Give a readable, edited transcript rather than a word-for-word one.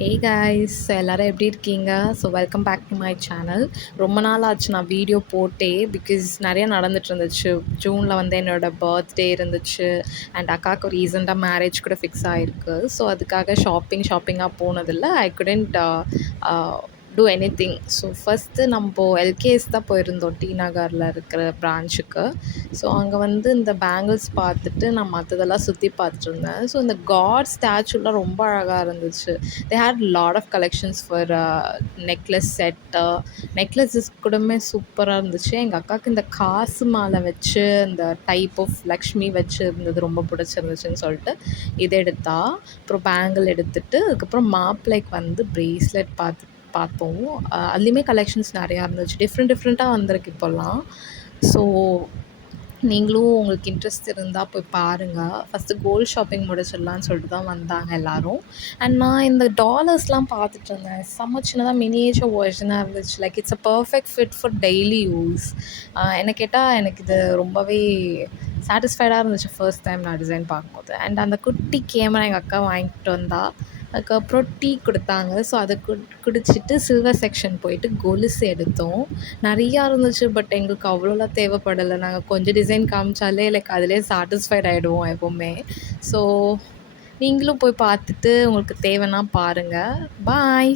Hey guys, எல்லாரும் எப்படி இருக்கீங்க? So welcome back to my channel. ரொம்ப நாள் ஆச்சு நான் வீடியோ போட்டே பிகாஸ் நிறைய நடந்துட்டு இருந்துச்சு. ஜூனில் வந்து என்னோடய பர்த்டே இருந்துச்சு அண்ட் அக்காவுக்கு ரீசெண்டாக மேரேஜ் கூட ஃபிக்ஸ் ஆகிருக்கு. ஸோ அதுக்காக ஷாப்பிங்காக போனதில்லை. I couldn't do anything. So first நம்ம எல்கேஎஸ் தான் போயிருந்தோம், டி நகரில் இருக்கிற பிரான்ச்சுக்கு. ஸோ அங்கே வந்து இந்த பேங்கிள்ஸ் பார்த்துட்டு நான் மற்றதெல்லாம் சுற்றி பார்த்துட்டு இருந்தேன். ஸோ இந்த காட் ஸ்டாச்சுலாம் ரொம்ப அழகாக இருந்துச்சு. They had lot of collections for necklace set, necklaces கூடமே சூப்பராக இருந்துச்சு. எங்கள் அக்காவுக்கு இந்த காசு மாலை வச்சு இந்த டைப் ஆஃப் லக்ஷ்மி வச்சு இருந்தது ரொம்ப பிடிச்சிருந்துச்சுன்னு சொல்லிட்டு இது எடுத்தா. அப்புறம் பேங்கிள் எடுத்துகிட்டு அதுக்கப்புறம் மாப்பிள்ளைக்கு வந்து ப்ரேஸ்லெட் பார்த்தோம். அதுலேயுமே கலெக்ஷன்ஸ் நிறையா இருந்துச்சு. டிஃப்ரெண்ட்டாக வந்திருக்கு இப்போல்லாம். ஸோ நீங்களும் உங்களுக்கு இன்ட்ரெஸ்ட் இருந்தால் போய் பாருங்கள். ஃபஸ்ட்டு கோல்ட் ஷாப்பிங் முடிச்சிடலான்னு சொல்லிட்டு தான் வந்தாங்க எல்லோரும். அண்ட் நான் இந்த டாலர்ஸ்லாம் பார்த்துட்டு இருந்தேன். செம்ம சின்னதாக மினியேச்சர் வெர்ஷனாக இருந்துச்சு. Like it's a perfect fit for daily use. என்ன கேட்டால் எனக்கு இது ரொம்பவே சாட்டிஸ்ஃபைடாக இருந்துச்சு ஃபர்ஸ்ட் டைம் நான் டிசைன் பார்க்கும்போது. அண்ட் அந்த குட்டி கேமரா எங்கள் அக்கா வாங்கிட்டு வந்தா. அதுக்கப்புறம் டீ கொடுத்தாங்க. ஸோ அதை குடிச்சிட்டு சில்வர் செக்ஷன் போயிட்டு கொலுசு எடுத்தோம். நிறையா இருந்துச்சு, பட் எங்களுக்கு அவ்வளோலாம் தேவைப்படலை. நாங்கள் கொஞ்சம் டிசைன் காமிச்சாலே லைக் அதிலே சாட்டிஸ்ஃபைட் ஆகிடுவோம் எப்போவுமே. ஸோ நீங்களும் போய் பார்த்துட்டு உங்களுக்கு தேவைன்னா பாருங்கள். பாய்.